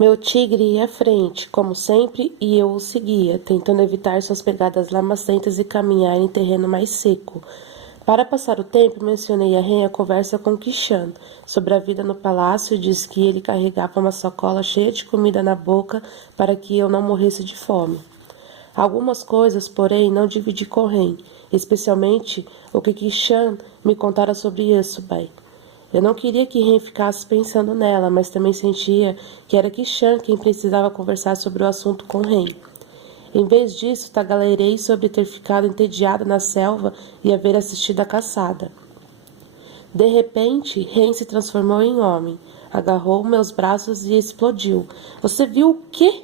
Meu tigre ia à frente, como sempre, e eu o seguia, tentando evitar suas pegadas lamacentas e caminhar em terreno mais seco. Para passar o tempo, mencionei a Ren a conversa com Kishan sobre a vida no palácio e disse que ele carregava uma sacola cheia de comida na boca para que eu não morresse de fome. Algumas coisas, porém, não dividi com Ren, especialmente o que Kishan me contara sobre isso, pai. Eu não queria que Ren ficasse pensando nela, mas também sentia que era Kishan quem precisava conversar sobre o assunto com Ren. Em vez disso, tagalarei sobre ter ficado entediada na selva e haver assistido à caçada. De repente, Ren se transformou em homem. Agarrou meus braços e explodiu. Você viu o quê?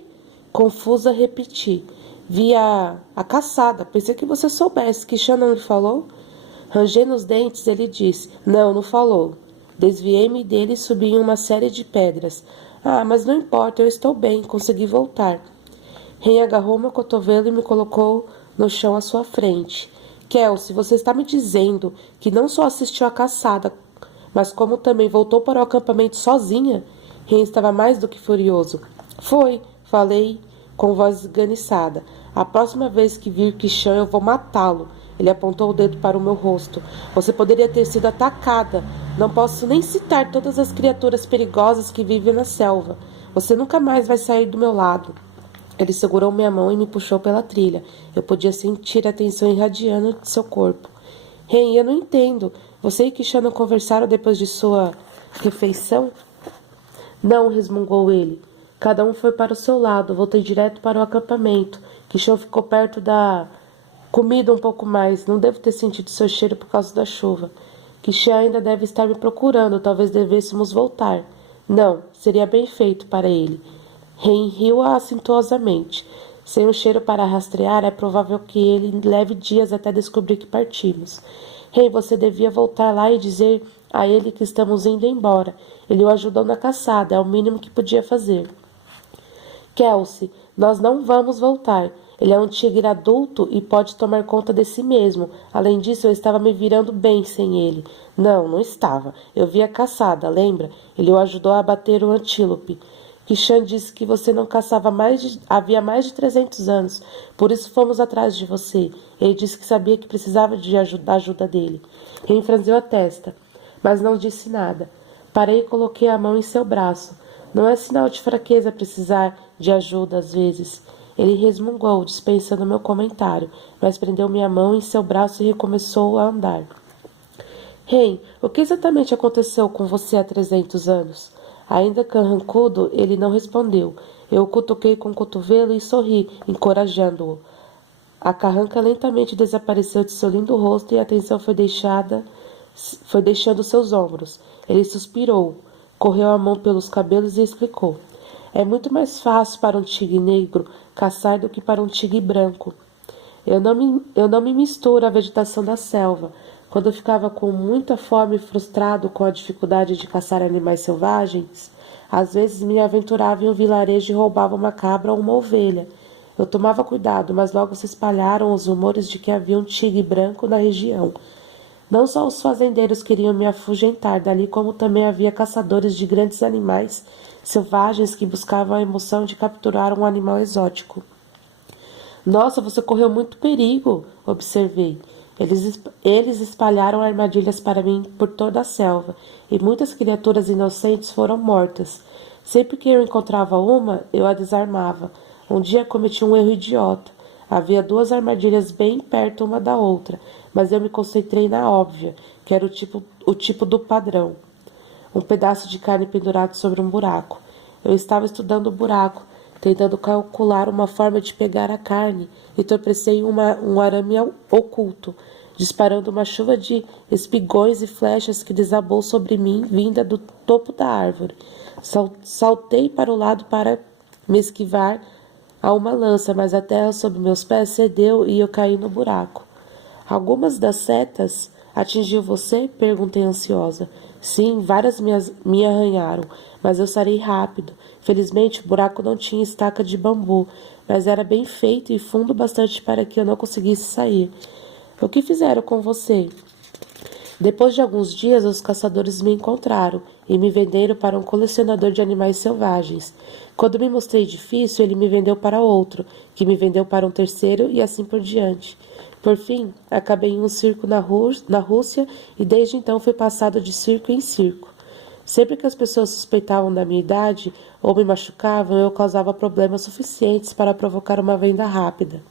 Confusa, repeti. Vi a caçada. Pensei que você soubesse. Kishan não lhe falou? Rangendo os dentes, ele disse. Não falou. Desviei-me dele e subi em uma série de pedras. Ah, mas não importa, eu estou bem. Consegui voltar. Ren agarrou meu cotovelo e me colocou no chão à sua frente. Kelsey, você está me dizendo que não só assistiu à caçada, mas como também voltou para o acampamento sozinha? Ren estava mais do que furioso. Foi, falei com voz esganiçada. A próxima vez que vir Kishan, eu vou matá-lo. Ele apontou o dedo para o meu rosto. Você poderia ter sido atacada. Não posso nem citar todas as criaturas perigosas que vivem na selva. Você nunca mais vai sair do meu lado. Ele segurou minha mão e me puxou pela trilha. Eu podia sentir a tensão irradiando de seu corpo. Ren, eu não entendo. Você e Kishan não conversaram depois de sua refeição? Não, resmungou ele. Cada um foi para o seu lado. Voltei direto para o acampamento. Kishan ficou perto da comida um pouco mais. Não devo ter sentido seu cheiro por causa da chuva. Kishan ainda deve estar me procurando. Talvez devêssemos voltar. Não, seria bem feito para ele. Ren riu acintuosamente. Sem um cheiro para rastrear, é provável que ele leve dias até descobrir que partimos. Ren, você devia voltar lá e dizer a ele que estamos indo embora. Ele o ajudou na caçada, é o mínimo que podia fazer. Kelsey, nós não vamos voltar. Ele é um tigre adulto e pode tomar conta de si mesmo. Além disso, eu estava me virando bem sem ele. Não estava. Eu vi a caçada, lembra? Ele o ajudou a abater o antílope. Kishan disse que você não caçava havia mais de 300 anos, por isso fomos atrás de você. Ele disse que sabia que precisava da ajuda dele. Ren franziu a testa, mas não disse nada. Parei e coloquei a mão em seu braço. Não é sinal de fraqueza precisar de ajuda às vezes. Ele resmungou, dispensando meu comentário, mas prendeu minha mão em seu braço e recomeçou a andar. Ren, o que exatamente aconteceu com você há 300 anos? Ainda carrancudo, ele não respondeu. Eu o cutuquei com o cotovelo e sorri, encorajando-o. A carranca lentamente desapareceu de seu lindo rosto e a atenção foi deixando seus ombros. Ele suspirou, correu a mão pelos cabelos e explicou. É muito mais fácil para um tigre negro caçar do que para um tigre branco. Eu não me misturo à vegetação da selva. Quando eu ficava com muita fome e frustrado com a dificuldade de caçar animais selvagens, às vezes me aventurava em um vilarejo e roubava uma cabra ou uma ovelha. Eu tomava cuidado, mas logo se espalharam os rumores de que havia um tigre branco na região. Não só os fazendeiros queriam me afugentar dali, como também havia caçadores de grandes animais selvagens que buscavam a emoção de capturar um animal exótico. Nossa, você correu muito perigo, observei. Eles espalharam armadilhas para mim por toda a selva, e muitas criaturas inocentes foram mortas. Sempre que eu encontrava uma, eu a desarmava. Um dia cometi um erro idiota. Havia 2 armadilhas bem perto uma da outra, mas eu me concentrei na óbvia, que era o tipo do padrão. Um pedaço de carne pendurado sobre um buraco. Eu estava estudando o buraco, tentando calcular uma forma de pegar a carne, e tropecei em um arame oculto, disparando uma chuva de espigões e flechas que desabou sobre mim, vinda do topo da árvore. Saltei para o lado para me esquivar a uma lança, mas a terra sob meus pés cedeu e eu caí no buraco. Algumas das setas atingiu você? Perguntei ansiosa. Sim, várias me arranharam, mas eu sarei rápido. Felizmente, o buraco não tinha estaca de bambu, mas era bem feito e fundo bastante para que eu não conseguisse sair. O que fizeram com você? Depois de alguns dias, os caçadores me encontraram. e me venderam para um colecionador de animais selvagens. Quando me mostrei difícil, ele me vendeu para outro, que me vendeu para um terceiro e assim por diante. Por fim, acabei em um circo na Rússia e desde então fui passado de circo em circo. Sempre que as pessoas suspeitavam da minha idade ou me machucavam, eu causava problemas suficientes para provocar uma venda rápida.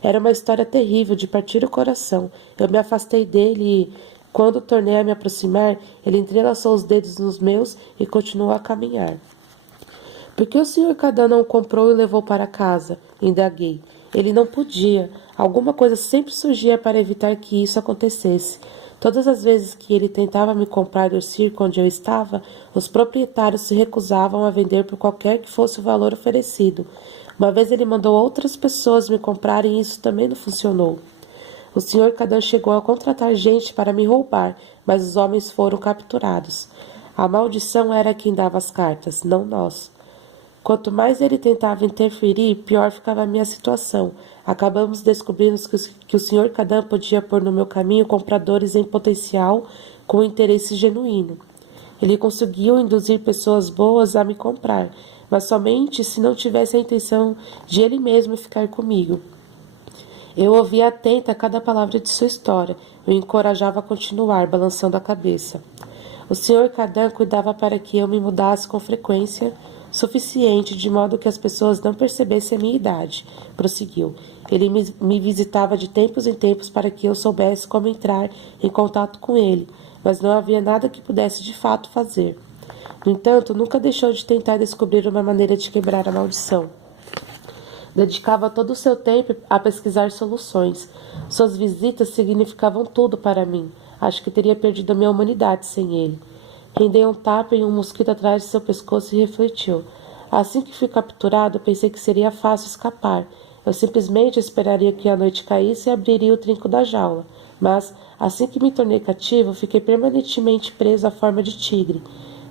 Era uma história terrível de partir o coração. Eu me afastei dele e, quando tornei a me aproximar, ele entrelaçou os dedos nos meus e continuou a caminhar. Por que o Sr. Cadã não o comprou e levou para casa? Indaguei. Ele não podia. Alguma coisa sempre surgia para evitar que isso acontecesse. Todas as vezes que ele tentava me comprar do circo onde eu estava, os proprietários se recusavam a vender por qualquer que fosse o valor oferecido. Uma vez ele mandou outras pessoas me comprarem e isso também não funcionou. O Sr. Cadã chegou a contratar gente para me roubar, mas os homens foram capturados. A maldição era quem dava as cartas, não nós. Quanto mais ele tentava interferir, pior ficava a minha situação. Acabamos descobrindo que o Sr. Cadã podia pôr no meu caminho compradores em potencial com interesse genuíno. Ele conseguiu induzir pessoas boas a me comprar, mas somente se não tivesse a intenção de ele mesmo ficar comigo. Eu ouvia atenta a cada palavra de sua história. Eu encorajava a continuar, balançando a cabeça. O Sr. Cadã cuidava para que eu me mudasse com frequência suficiente, de modo que as pessoas não percebessem a minha idade. Prosseguiu. Ele me visitava de tempos em tempos para que eu soubesse como entrar em contato com ele, mas não havia nada que pudesse de fato fazer. No entanto, nunca deixou de tentar descobrir uma maneira de quebrar a maldição. Dedicava todo o seu tempo a pesquisar soluções. Suas visitas significavam tudo para mim. Acho que teria perdido a minha humanidade sem ele. Rendei um tapa em um mosquito atrás de seu pescoço e refletiu. Assim que fui capturado, pensei que seria fácil escapar. Eu simplesmente esperaria que a noite caísse e abriria o trinco da jaula. Mas, assim que me tornei cativo, fiquei permanentemente preso à forma de tigre.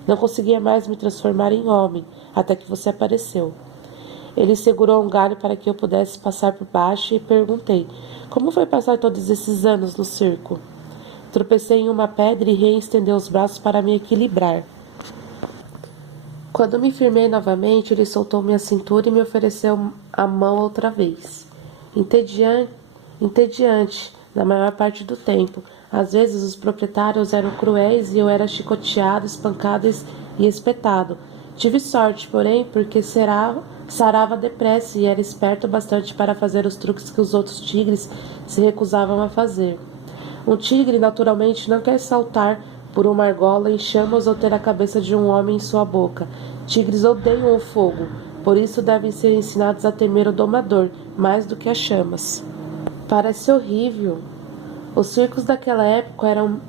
Não conseguia mais me transformar em homem, até que você apareceu. Ele segurou um galho para que eu pudesse passar por baixo e perguntei: como foi passar todos esses anos no circo? Tropecei em uma pedra e reestendei os braços para me equilibrar. Quando me firmei novamente, ele soltou minha cintura e me ofereceu a mão outra vez. Entediante, na maior parte do tempo. Às vezes os proprietários eram cruéis e eu era chicoteado, espancado e espetado. Tive sorte, porém, porque sarava depressa e era esperto bastante para fazer os truques que os outros tigres se recusavam a fazer. Um tigre, naturalmente, não quer saltar por uma argola em chamas ou ter a cabeça de um homem em sua boca. Tigres odeiam o fogo, por isso devem ser ensinados a temer o domador, mais do que as chamas. Parece horrível. Os circos daquela época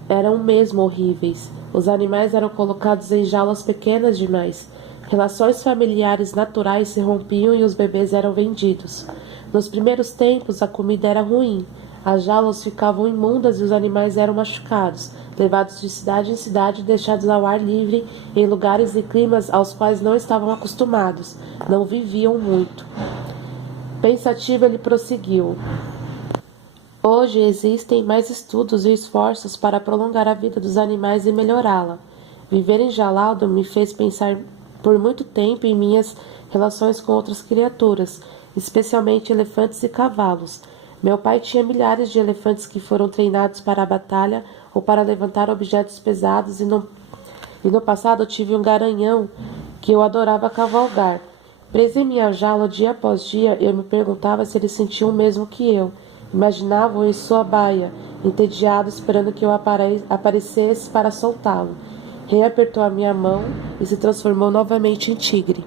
eram mesmo horríveis. Os animais eram colocados em jaulas pequenas demais. Relações familiares naturais se rompiam e os bebês eram vendidos. Nos primeiros tempos, a comida era ruim. As jaulas ficavam imundas e os animais eram machucados, levados de cidade em cidade e deixados ao ar livre em lugares e climas aos quais não estavam acostumados. Não viviam muito. Pensativo, ele prosseguiu. Hoje existem mais estudos e esforços para prolongar a vida dos animais e melhorá-la. Viver enjaulado me fez pensar por muito tempo em minhas relações com outras criaturas, especialmente elefantes e cavalos. Meu pai tinha milhares de elefantes que foram treinados para a batalha ou para levantar objetos pesados e no passado eu tive um garanhão que eu adorava cavalgar. Preso em minha jaula dia após dia, eu me perguntava se eles sentiam o mesmo que eu. Imaginavam em sua baia, entediado esperando que eu aparecesse para soltá-lo. Rei apertou a minha mão e se transformou novamente em tigre.